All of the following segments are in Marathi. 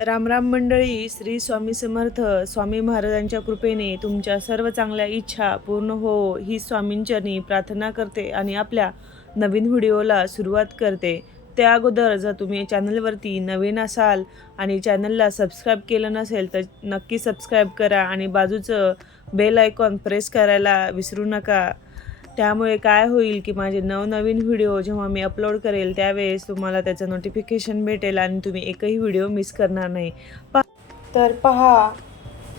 रामराम मंडळी श्री स्वामी समर्थ स्वामी महाराजांच्या कृपेने तुमच्या सर्व चांगल्या इच्छा पूर्ण हो ही स्वामींचरणी प्रार्थना करते आणि आपल्या नवीन व्हिडिओला सुरुवात करते. त्या अगोदर जर तुम्ही चॅनलवरती नवीन असाल आणि चॅनलला सबस्क्राईब केलं नसेल तर नक्की सबस्क्राईब करा आणि बाजूचं बेल आयकॉन प्रेस करायला विसरू नका. त्यामुळे काय होईल की माझे नवनवीन व्हिडिओ जेव्हा मी अपलोड करेल त्यावेळेस तुम्हाला त्याचं नोटिफिकेशन भेटेल आणि तुम्ही एकही व्हिडिओ मिस करणार नाही. पा तर पहा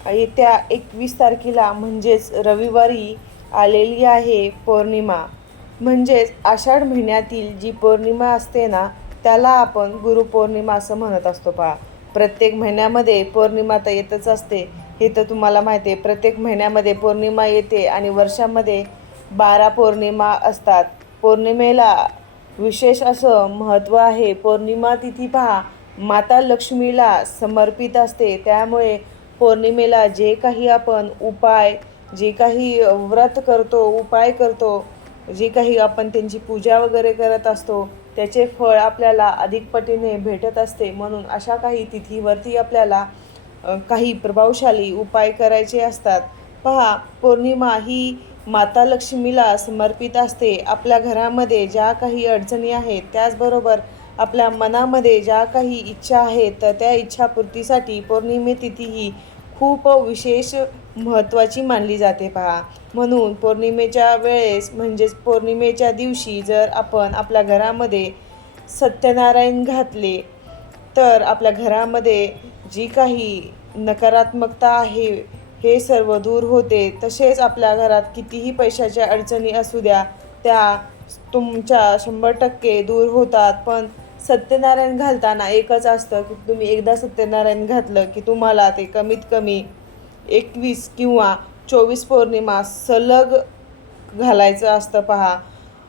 येत्या एकवीस तारखेला म्हणजेच रविवारी आलेली आहे पौर्णिमा. म्हणजेच आषाढ महिन्यातील जी पौर्णिमा असते ना त्याला आपण गुरुपौर्णिमा असं म्हणत असतो पहा. प्रत्येक महिन्यामध्ये पौर्णिमा तर येतच असते. हे तर तुम्हाला माहिती आहे प्रत्येक महिन्यामध्ये पौर्णिमा येते आणि वर्षामध्ये बारा पौर्णिमा असतात. पौर्णिमेला विशेष असं महत्त्व आहे. पौर्णिमा तिथी पहा माता लक्ष्मीला समर्पित असते. त्यामुळे पौर्णिमेला जे काही आपण उपाय जे काही व्रत करतो उपाय करतो जे काही आपण त्यांची पूजा वगैरे करत असतो त्याचे फळ आपल्याला अधिक पटीने भेटत असते. म्हणून अशा काही तिथीवरती आपल्याला काही प्रभावशाली उपाय करायचे असतात. पहा पौर्णिमा ही माता लक्ष्मीला समर्पित असते. आपल्या घरामध्ये ज्या काही अडचणी आहेत त्याचबरोबर आपल्या मनामध्ये ज्या काही इच्छा आहेत तर त्या इच्छापूर्तीसाठी पौर्णिमे तिथी ही खूप विशेष महत्त्वाची मानली जाते पहा. म्हणून पौर्णिमेच्या वेळेस म्हणजेच पौर्णिमेच्या दिवशी जर आपण आपल्या घरामध्ये सत्यनारायण घातले तर आपल्या घरामध्ये जी काही नकारात्मकता आहे हे सर्व दूर होते. तसेच आपल्या घरात कितीही पैशाच्या अडचणी असू द्या त्या तुमच्या शंभर टक्के दूर होतात. पण सत्यनारायण घालताना एकच असतं की तुम्ही एकदा सत्यनारायण घातलं की तुम्हाला ते कमीत कमी एकवीस किंवा चोवीस पौर्णिमा सलग घालायचं असतं पहा.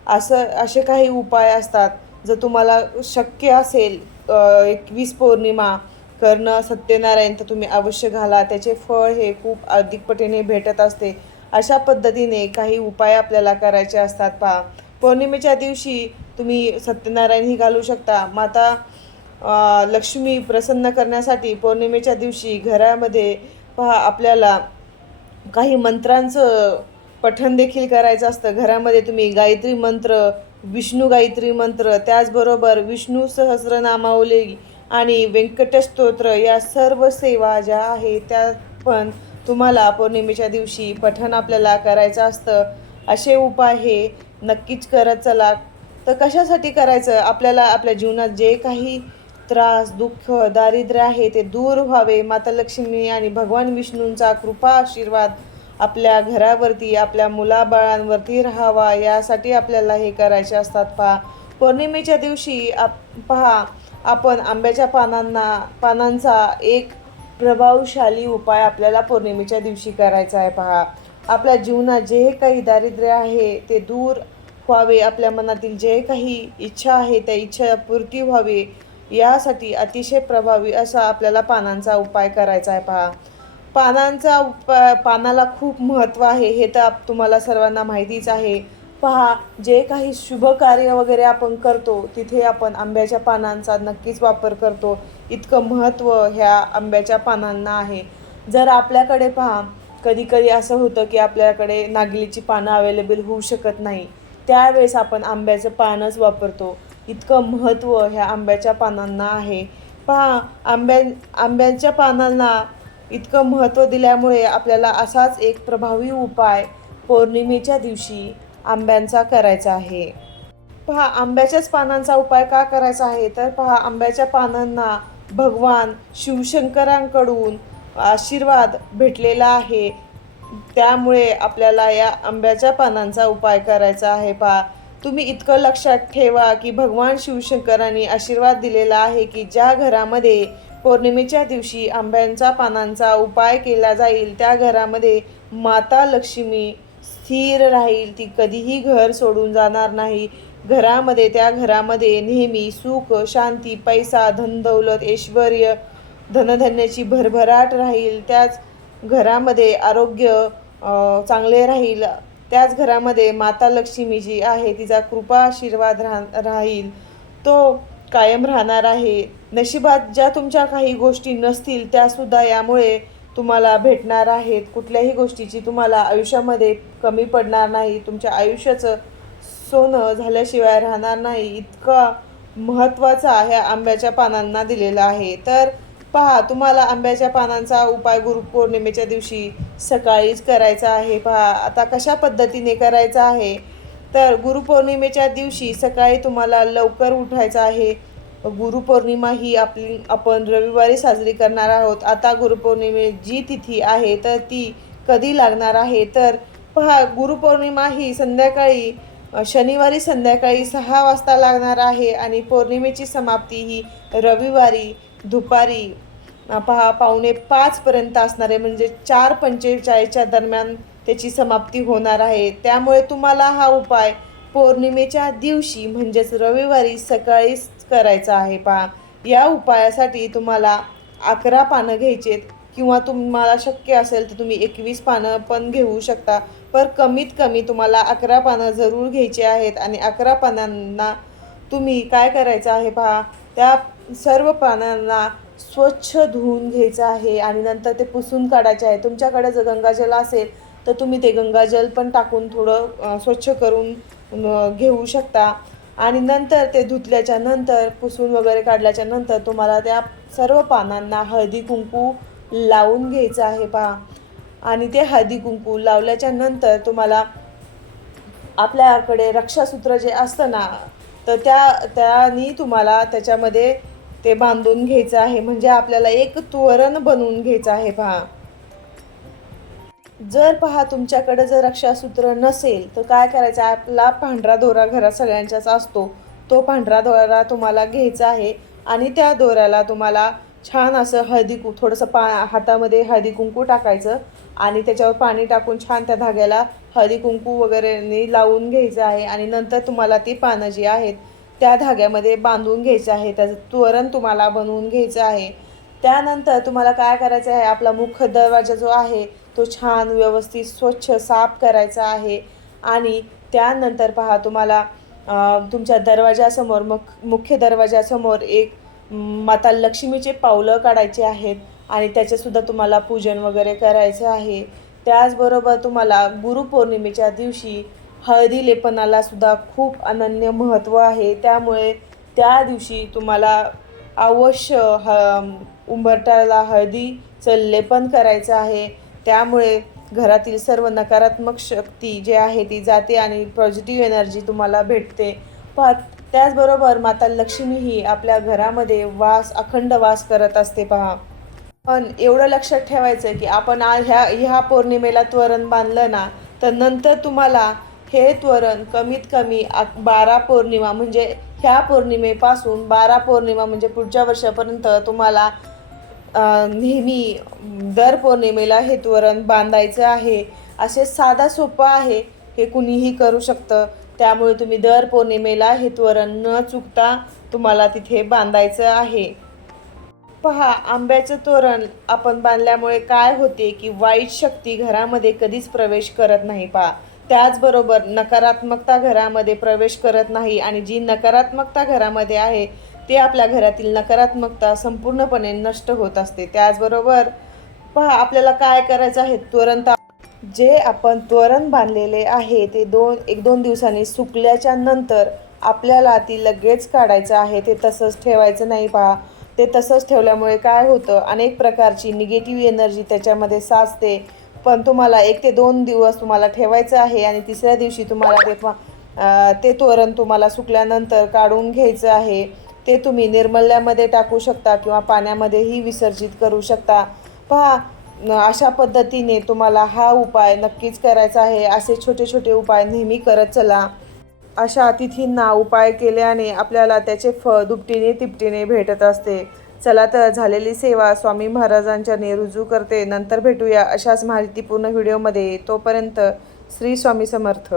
असं असे काही उपाय असतात. जर तुम्हाला शक्य असेल एकवीस पौर्णिमा कर्ण सत्यनारायण तर तुम्ही अवश्य घाला. त्याचे फळ हे खूप अधिक पटीने भेटत असते. अशा पद्धतीने काही उपाय आपल्याला करायचे असतात पहा. पौर्णिमेच्या दिवशी तुम्ही सत्यनारायणही घालू शकता. माता लक्ष्मी प्रसन्न करण्यासाठी पौर्णिमेच्या दिवशी घरामध्ये पहा आपल्याला काही मंत्रांचं पठण देखील करायचं असतं. घरामध्ये तुम्ही गायत्री मंत्र विष्णू गायत्री मंत्र त्याचबरोबर विष्णू सहस्रनामावली आणि व्यंकटस्तोत्र या सर्व सेवा ज्या आहेत त्या पण तुम्हाला पौर्णिमेच्या दिवशी पठण आपल्याला करायचं असतं. असे उपाय हे नक्कीच करत चला. तर कशासाठी करायचं? आपल्याला आपल्या जीवनात जे काही त्रास दुःख दारिद्र्य आहे ते दूर व्हावे. माता लक्ष्मी आणि भगवान विष्णूंचा कृपा आशीर्वाद आपल्या घरावरती आपल्या मुलाबाळांवरती राहावा. यासाठी आपल्याला हे करायचे असतात. पहा पौर्णिमेच्या दिवशी आप पहा आपण आंब्याच्या पानांना पानांचा एक प्रभावशाली उपाय आपल्याला पौर्णिमेच्या दिवशी करायचा आहे पहा. आपल्या जीवनात जे काही दारिद्र्य आहे ते दूर व्हावे आपल्या मनातील जे काही इच्छा आहे त्या इच्छा पूर्ती व्हावी यासाठी अतिशय प्रभावी असा आपल्याला पानांचा उपाय करायचा आहे पहा. पानांचा उपाय पानाला खूप महत्त्व आहे हे तर तुम्हाला सर्वांना माहितीच आहे. पहा जे काही शुभ कार्य वगैरे आपण करतो तिथे आपण आंब्याच्या पानांचा नक्कीच वापर करतो. इतकं महत्त्व ह्या आंब्याच्या पानांना आहे. जर आपल्याकडे पहा कधी कधी असं होतं की आपल्याकडे नागलीची पानं अवेलेबल होऊ शकत नाही. त्यावेळेस आपण आंब्याचं पानच वापरतो. इतकं महत्त्व ह्या आंब्याच्या पानांना आहे. पहा आंब्या आंब्याच्या पानांना इतकं महत्त्व दिल्यामुळे आपल्याला असाच एक प्रभावी उपाय पौर्णिमेच्या दिवशी आंब्यांचा करायचा आहे. पहा आंब्याच्याच पानांचा उपाय का करायचा आहे? तर पहा आंब्याच्या पानांना भगवान शिवशंकरांकडून आशीर्वाद भेटलेला आहे. त्यामुळे आपल्याला या आंब्याच्या पानांचा उपाय करायचा आहे. पहा तुम्ही इतकं लक्षात ठेवा की भगवान शिवशंकरांनी आशीर्वाद दिलेला आहे की ज्या घरामध्ये पौर्णिमेच्या दिवशी आंब्यांचा पानांचा उपाय केला जाईल त्या घरामध्ये माता लक्ष्मी स्थिर राहील ती कधीही घर सोडून जाणार नाही. घरामध्ये त्या घरामध्ये नेहमी सुख शांती पैसा धनदौलत ऐश्वर धनधन्याची भरभराट राहील. त्याच घरामध्ये आरोग्य चांगले राहील. त्याच घरामध्ये माता लक्ष्मी जी आहे तिचा कृपा आशीर्वाद राह राहील. तो कायम राहणार आहे. नशिबात ज्या तुमच्या काही गोष्टी नसतील त्यासुद्धा यामुळे तुम्हाला भेटणार आहेत कुठल्याही गोष्टीची तुम्हाला आयुष्यामध्ये कमी पडणार नाही तुमच्या आयुष्याचं सोनं झाल्याशिवाय राहणार नाही इतका महत्त्वाचा ह्या आंब्याच्या पानांना दिलेला आहे. तर पहा तुम्हाला आंब्याच्या पानांचा उपाय गुरुपौर्णिमेच्या दिवशी सकाळीच करायचा आहे. पहा आता कशा पद्धतीने करायचा आहे? तर गुरुपौर्णिमेच्या दिवशी सकाळी तुम्हाला लवकर उठायचं आहे. गुरुपौर्णिमा ही आपली आपण रविवारी साजरी करणार आहोत. आता गुरुपौर्णिमे जी तिथी आहे तर ती कधी लागणार आहे? तर पहा गुरुपौर्णिमा ही संध्याकाळी शनिवारी संध्याकाळी सहा वाजता लागणार आहे आणि पौर्णिमेची समाप्ती ही रविवारी दुपारी पहा पावणे पाचपर्यंत असणार आहे. म्हणजे चार पंचेचाळीसच्या दरम्यान त्याची समाप्ती होणार आहे. त्यामुळे तुम्हाला हा उपाय पौर्णिमेच्या दिवशी म्हणजेच रविवारी सकाळीच करायचा आहे पहा. या उपायासाठी तुम्हाला अकरा पानं घ्यायचेत किंवा तुम्हाला शक्य असेल तर तुम्ही एकवीस पानं पण घेऊ शकता. पर कमीत कमी तुम्हाला अकरा पानं जरूर घ्यायची आहेत आणि अकरा पानांना तुम्ही काय करायचं आहे पहा. त्या सर्व पानांना स्वच्छ धुवून घ्यायचं आहे आणि नंतर ते पुसून काढायचे आहे. तुमच्याकडे जर गंगाजल असेल तर तुम्ही ते गंगाजल पण टाकून थोडं स्वच्छ करून घेऊ शकता. आणि नंतर ते धुतल्याच्या नंतर पुसून वगैरे काढल्याच्या नंतर तुम्हाला त्या सर्व पानांना हळदी कुंकू लावून घ्यायचं आहे पहा. आणि ते हळदी कुंकू लावल्याच्या नंतर तुम्हाला आपल्याकडे रक्षासूत्र जे असतं ना तर त्या त्यानी तुम्हाला त्याच्यामध्ये ते बांधून घ्यायचं आहे. म्हणजे आपल्याला एक तोरण बनवून घ्यायचं आहे पहा. जर पहा तुमच्याकडे जर रक्षासूत्र नसेल तर काय करायचं? आहे? आपला पांढरा दोरा घरात सगळ्यांच्याच असतो. तो पांढरा दोरा तुम्हाला घ्यायचा आहे आणि त्या दोऱ्याला तुम्हाला छान असं हळदी कु थोडंसं पा हातामध्ये हळदी कुंकू टाकायचं आणि त्याच्यावर पाणी टाकून छान त्या धाग्याला हळदी कुंकू वगैरे लावून घ्यायचं आहे आणि नंतर तुम्हाला ती पानं जी आहेत त्या धाग्यामध्ये बांधून घ्यायचं आहे. त्याचं तोरण तुम्हाला बनवून घ्यायचं आहे. त्यानंतर तुम्हाला काय करायचं आहे? आपला मुख्य दरवाजा जो आहे तो छान व्यवस्थित स्वच्छ साफ करायचा आहे. आणि त्यानंतर पहा तुम्हाला तुमच्या दरवाजासमोर मुख मुख्य दरवाजासमोर एक माता लक्ष्मीचे पावलं काढायचे आहेत. आणि त्याचेसुद्धा तुम्हाला पूजन वगैरे करायचं आहे. त्याचबरोबर तुम्हाला गुरुपौर्णिमेच्या दिवशी हळदी लेपनाला सुद्धा खूप अनन्य महत्त्व आहे. त्यामुळे त्या दिवशी तुम्हाला अवश्य ह उंबरट्याला हळदीचं लेपन करायचं आहे. त्यामुळे घरातील सर्व नकारात्मक शक्ती जे आहे ती जाते आणि पॉझिटिव्ह एनर्जी तुम्हाला भेटते. पहा त्याचबरोबर माता लक्ष्मी ही आपल्या घरामध्ये वास अखंड वास करत असते पहा. पण एवढं लक्षात ठेवायचं की आपण आ ह्या ह्या पौर्णिमेला त्वरण बांधलं ना तर नंतर तुम्हाला हे त्वरण कमीत कमी बारा पौर्णिमा म्हणजे ह्या पौर्णिमेपासून बारा पौर्णिमा म्हणजे पुढच्या वर्षापर्यंत तुम्हाला नेहमी दर पौर्णिमेला हे तोरण बांधायचं आहे. असे साधा सोपं आहे. हे कुणीही करू शकतं. त्यामुळे तुम्ही दर पौर्णिमेला हे तोरण न चुकता तुम्हाला तिथे बांधायचं आहे. पहा आंब्याचं तोरण आपण बांधल्यामुळे काय होते की वाईट शक्ती घरामध्ये कधीच प्रवेश करत नाही पहा त्याचबरोबर नकारात्मकता घरामध्ये प्रवेश करत नाही आणि जी नकारात्मकता घरामध्ये आहे ते आपल्या घरातील नकारात्मकता संपूर्णपणे नष्ट होत असते. त्याचबरोबर पहा आपल्याला काय करायचं आहे? त्वरण जे आपण त्वरण बांधलेले आहे ते दोन एक दोन दिवसांनी सुकल्याच्या नंतर आपल्याला ती लगेच काढायचं आहे. ते तसंच ठेवायचं नाही पहा. ते तसंच ठेवल्यामुळे काय होतं? अनेक प्रकारची निगेटिव्ह एनर्जी त्याच्यामध्ये साचते. पण तुम्हाला एक ते दोन दिवस तुम्हाला ठेवायचं आहे आणि तिसऱ्या दिवशी तुम्हाला ते ते तोरण तुम्हाला सुकल्यानंतर काढून घ्यायचं आहे. ते तुम्ही निर्मल्यामध्ये टाकू शकता किंवा पाण्यामध्येही विसर्जित करू शकता. पहा न- अशा पद्धतीने तुम्हाला हा उपाय नक्कीच करायचा आहे. असे छोटे छोटे उपाय नेहमी करत चला. अशा अतिथींना उपाय केल्याने आपल्याला त्याचे फळ दुपटीने तिपटीने भेटत असते. चला तर झालेली सेवा स्वामी महाराजांच्याने रुजू करते. नंतर भेटूया अशाच माहितीपूर्ण व्हिडिओमध्ये. तोपर्यंत श्री स्वामी समर्थ.